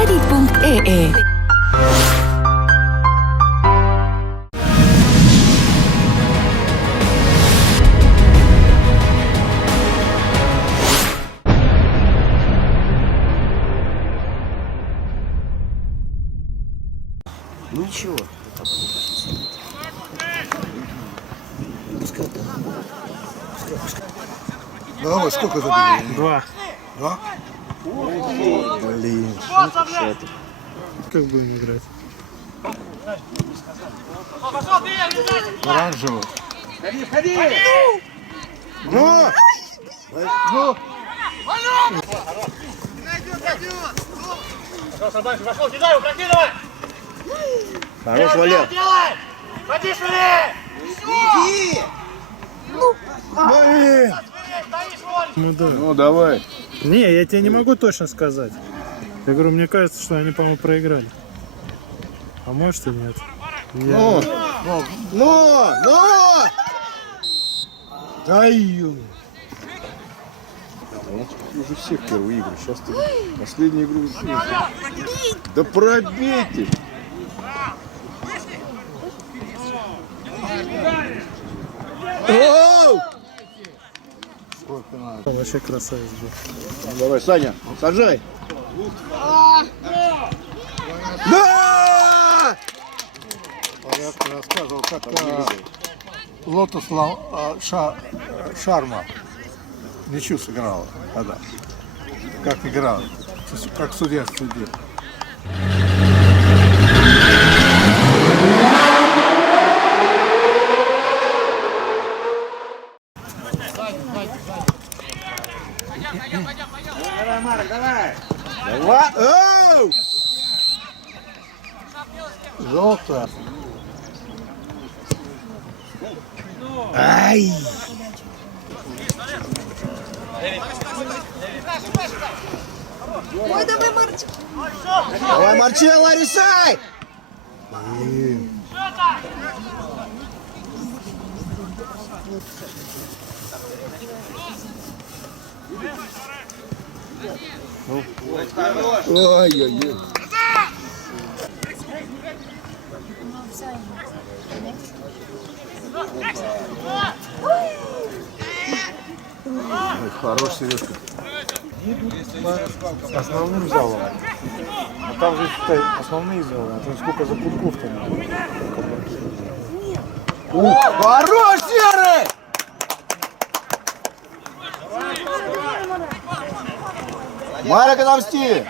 Kredit.ee. Ничего. Давай, сколько забили? 2. Да? Блин, Как будем играть? Оранжевый. Ну! Ну! Пошел, кидай его, прокидывай! Хорош, Валер! Делай! Ходи шире! Иди! Блин! Стоишь, Воль! Ну да. Ну, давай. Не, я тебе не могу точно сказать. Я говорю, мне кажется, что они, по-моему, проиграли. А может и нет. Ну! Ну! Дай ее. Уже всех первые игры. Сейчас ты последнюю игру. Да пробейте. Оу! Вообще красавец был. Давай, Саня, сажай. Да! Я рассказывал, как Лотос Шарма ничью сыграла тогда. Как играла. Как судья судил. Давай! Оу! Желтая. Ай! Ой, давай, Марчик. Давай, Марчелло, решай! Ой-ой-ой. Хорош, Сережка. Основным залом. А там же считай, основные залы. А там сколько за кутков там? Хорош, Серый! Марик, отомсти!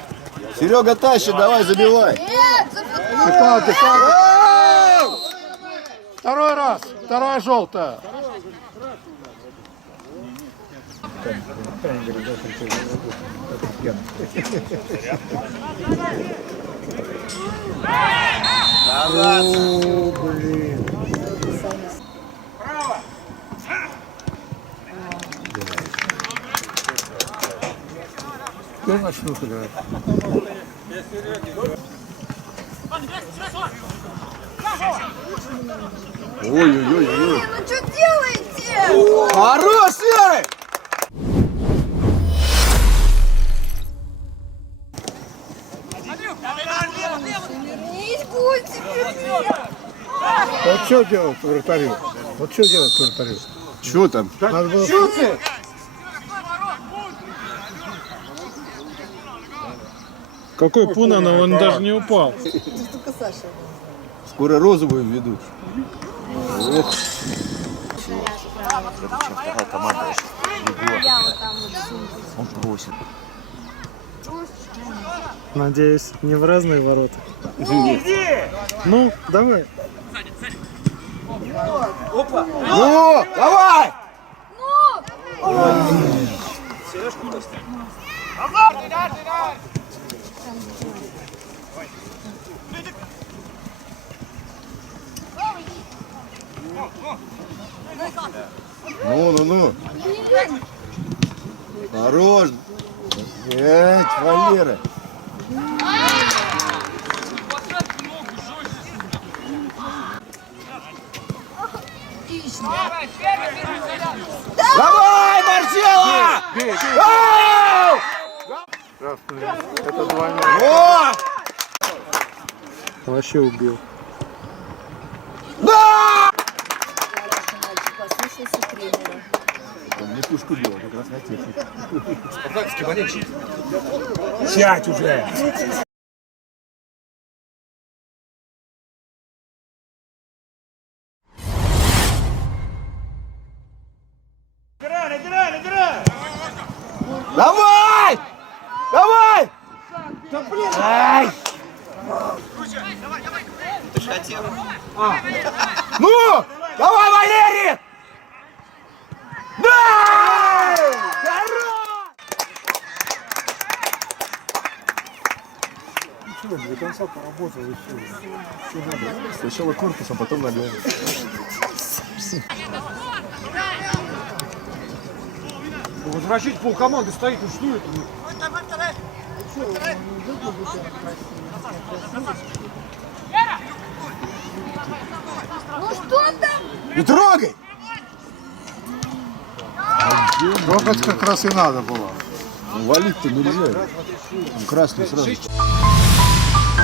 Серега тащит, давай, забивай! Оу! Второй раз. Вторая желтая. О, блин. Теперь начнут играть. Ой-ой-ой-ой. Ну что делаете? Хорош, Серый! Вернись, Гульцик, вернись. Вот что делать вратарю? Вот что делать вратарю? Что там? Надо было... Какой Пунанов, он даже не упал. Только Саша. Скоро розовую ведут. Ох. Вторая команда он бросит. Надеюсь, не в разные ворота. Ну, давай. Ну, давай! Ну. Хорош. Валера. Давай, Марчелло! Это двойной. О! Вообще убил. Да! Послушайся тренера. Он не пушку бил, как раз на технике. Сядь уже! Давай! Давай! Да блин! Ай! Ты ж хотел. Ну! Давай, Валерий! Да! Хорош! Ничего, до конца поработал и все. Сначала корпус, а потом ногами. Возвращать полкоманды стоит, ну что это? Ну что там? Не трогай! Трогать как раз и надо было. Ну, валить-то нельзя. Там красный сразу.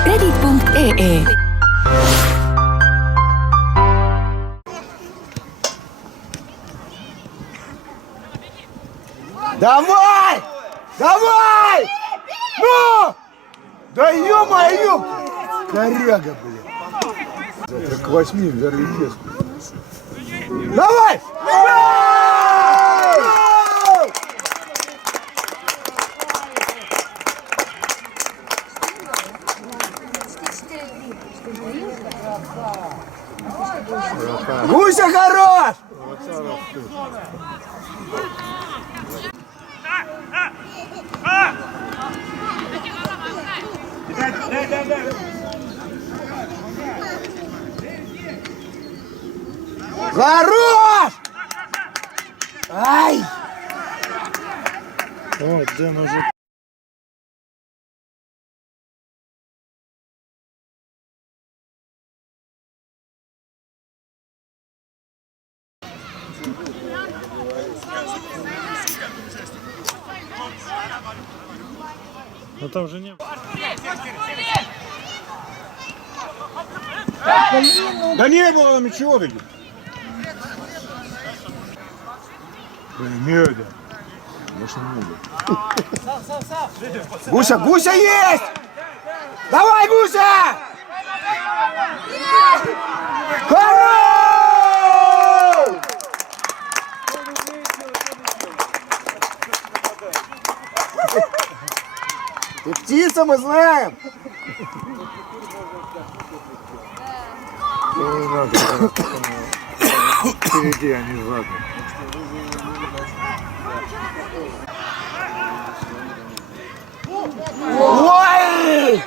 Reddit.ee Давай! Давай! Ну! Да ё-моё! Коряга, блин. Завтра к 8 в Вервикеску. Давай! Гуся хорош! Хорош! Ай! О, Дэн уже. Ну там же не было. Да не было там ничего таки. Блин, медя. Гуся, Гуся есть! Давай, Гуся! Хорош! Ты птица, мы знаем! Не надо, впереди, а не сзади. Ой!